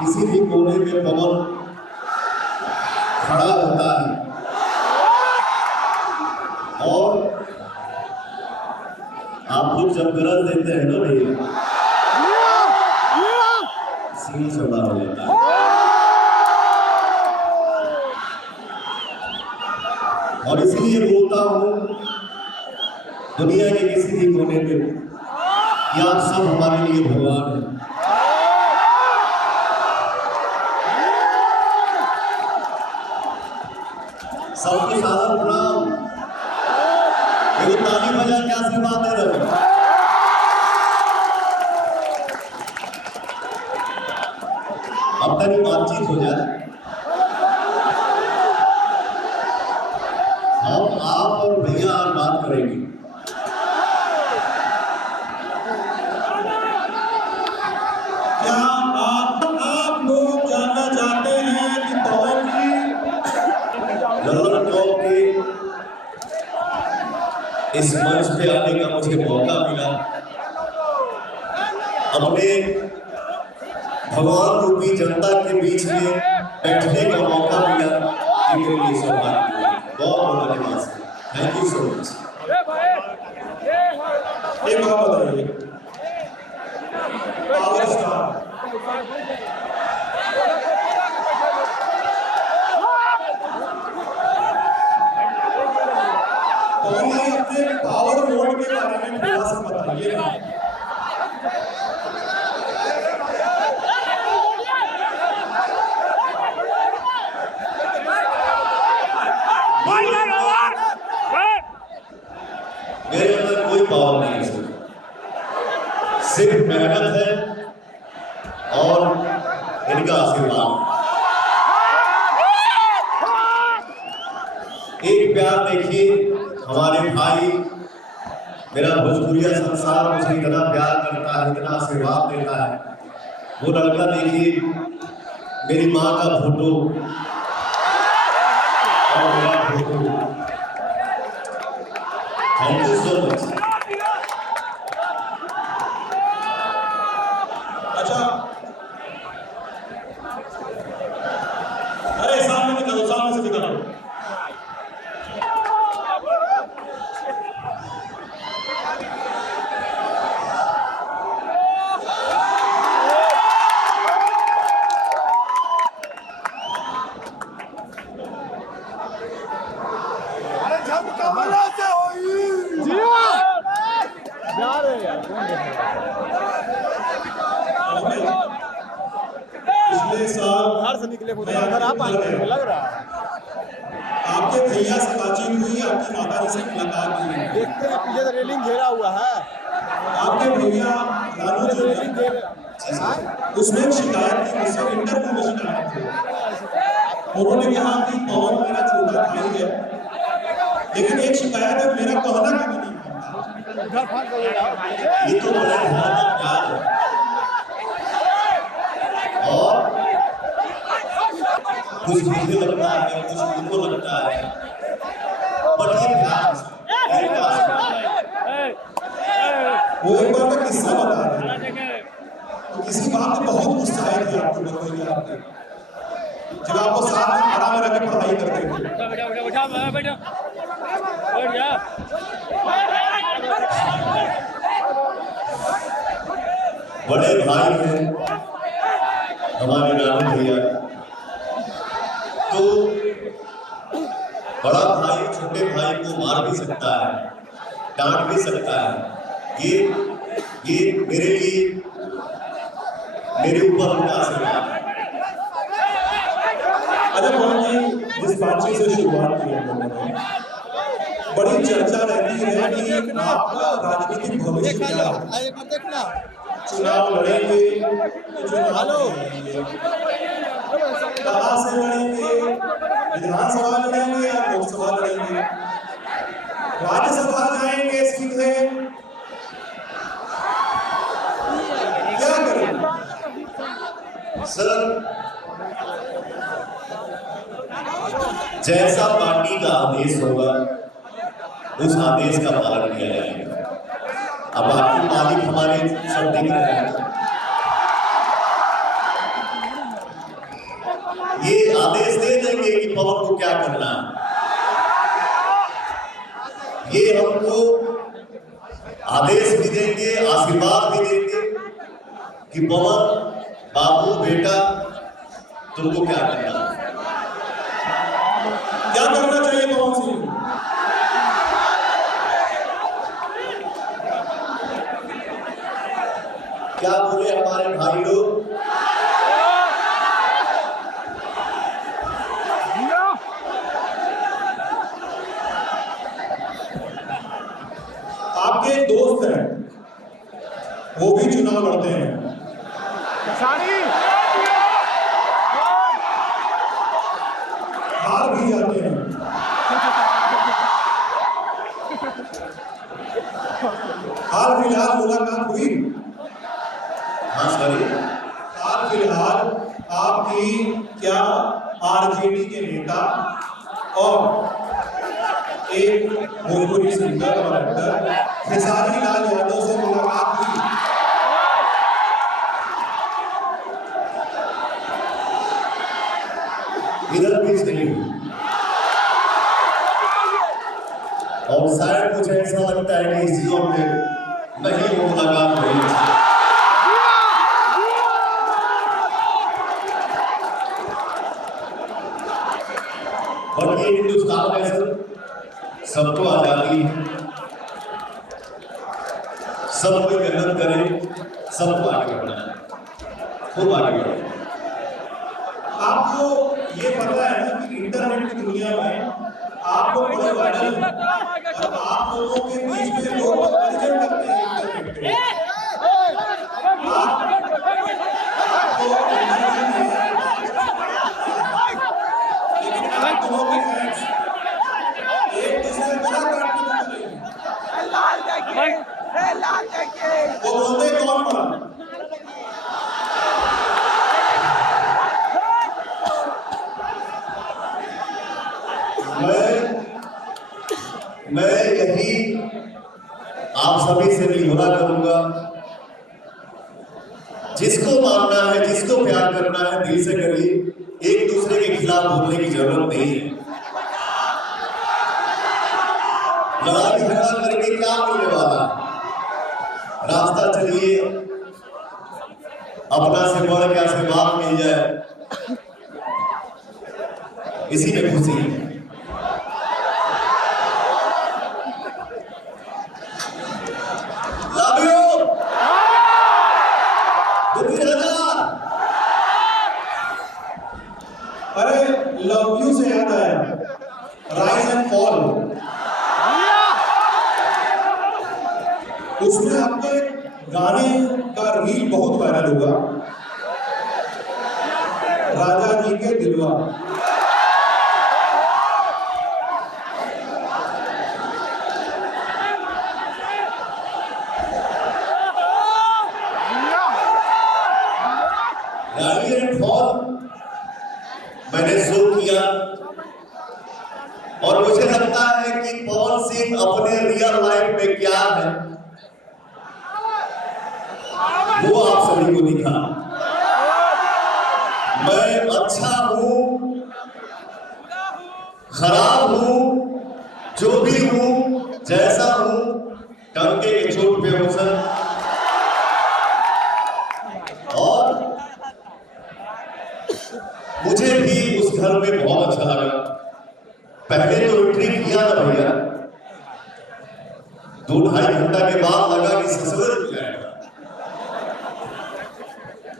किसी भी कोने में पवन खड़ा होता है और आप लोग जब गरज देते हैं ना भैया, सीन चौड़ा हो जाता है। और इसलिए बोलता हूं दुनिया के किसी भी कोने पे कि आप सब हमारे लिए भगवान हैं। सबके साथ प्रणाम, एक ताली बजा के आशीर्वाद दे रहे हैं। अब तक बातचीत हो जाए, हम आप और भैया आज बात करेंगे। क्या आप लोग जानना चाहते हैं कि पवन जी ललन टॉप के इस मंच पे आने का मुझे मौका मिला, अपने भगवान रूपी जनता के बीच में बैठने का मौका मिला, ये मेरे लिए सौभाग्य है। बहुत धन्यवाद, थैंक यू सो मच। एक बात बताइए, पावर स्टार अपने पावर मोड के बारे में थोड़ा सा बताइए ना। मेरे अंदर कोई पावर नहीं है, सिर्फ मेहनत है और इनका आशीर्वाद। एक प्यार देखिए, हमारे भाई, मेरा भोजपुरिया संसार मुझे इतना प्यार करता है, इतना आशीर्वाद देता है। वो लड़का देखिए, मेरी माँ का फोटो और मेरा photo. Thank you so much. अच्छा, अरे सामने निकालो, सामने से निकालो। पिछले साल घर से निकले घर आप लग रहा है आपके भैया से बातचीत हुई, आपकी माता से मुलाकात हुई। देखते हैं पीछे से रेलिंग घेरा हुआ है, आपके भैया लालू जी रेलिंग घेरा, उसमें एक शिकायत थी, मुझसे इंटरव्यू में शिकायत थी। उन्होंने कहा कि पवन मेरा छोटा भाई है, लेकिन एक शिकायत है, मेरा कहना कभी नहीं मानता। ये तो बड़ा प्यार है और कुछ मुझे लगता है, कुछ उनको लगता है, बट ये प्यार वो एक बार का किस्सा बता रहे हैं। तो किसी बात में बहुत गुस्सा आई थी आपको, बताइए आपने जब आपको साथ में खड़ा में रख के पढ़ाई करते थे। बड़े भाई हैं हमारे लालू भैया, तो बड़ा भाई छोटे भाई को मार भी सकता है, डांट भी सकता है। ये मेरे लिए, मेरे ऊपर उनका आशीर्वाद है। अच्छा पवन जी, जिस बातचीत से शुरुआत की हम लोगों ने, बड़ी चर्चा रहती है कि आपका राजनीतिक भविष्य क्या है, चुनाव लड़ेंगे, कहाँ से लड़ेंगे, विधानसभा लड़ेंगे या लोकसभा लड़ेंगे, राज्यसभा जाएंगे सीधे, क्या करेंगे? सर, जैसा पार्टी का आदेश होगा उस आदेश का पालन किया जाएगा। अब आपके मालिक हमारे सब दिख रहे हैं, ये आदेश दे देंगे कि पवन को क्या करना है। ये हमको आदेश भी देंगे, आशीर्वाद भी देंगे कि पवन बाबू बेटा तुमको क्या करना है, क्या करना चाहिए पवन सिंह। क्या बोले हमारे भाई लोग, आपके एक दोस्त हैं, वो भी चुनाव लड़ते हैं, हार भी जाते हैं। हाल फिलहाल मुलाकात हुई, हाँ सर, हाल फिलहाल आपकी क्या आरजेडी के नेता और एक भोजपुरी सिंगर और एक्टर खेसारी लाल यादव से मुलाकात हुई। इधर भी नहीं हुई और शायद मुझे ऐसा लगता है कि इस जीवन में नहीं वो मुलाकात हुई। और ये हिंदुस्तान में सर सबको आजादी है, सब कोई मेहनत करे, सबको आगे बढ़ना है, खूब आगे बढ़े। आपको ये पता है ना कि इंटरनेट की दुनिया में आप लोग बड़े वायरल हैं और आप लोगों के बीच में लोग कंपैरिजन करते हैं इंटरनेट पे। लेकिन आप दोनों के फैंस एक दूसरे को मजाक करते हैं। वो बोलते कौन बड़ा? मैं यही आप सभी से निहोरा करूंगा, जिसको मानना है, जिसको प्यार करना है, दिल से करिए, एक दूसरे के खिलाफ बोलने की जरूरत नहीं है। लड़ाई झगड़ा करके क्या मिलने वाला, रास्ता चलिए, अपना से बढ़ के आशीर्वाद मिल जाए, इसी में खुशी है। अरे लव यू से याद आया, राइज एंड फॉल, उसमें आपके गाने का रील बहुत वायरल हुआ, राजा जी के दिलवा। राइज एंड फॉल मैंने शो किया और मुझे लगता है कि पवन सिंह अपने रियल लाइफ में क्या है वो आप सभी को दिखा। मैं अच्छा हूं, खराब हूं, जो भी हूं, जैसा हूं, टंके के चोट पे हूं सर। और मुझे भी उस घर में बहुत अच्छा लगा। पहले तो एंट्री किया था भैया, 2-2.5 घंटा के बाद लगा कि ससुर हो जाएगा।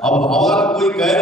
अब हवा कोई कह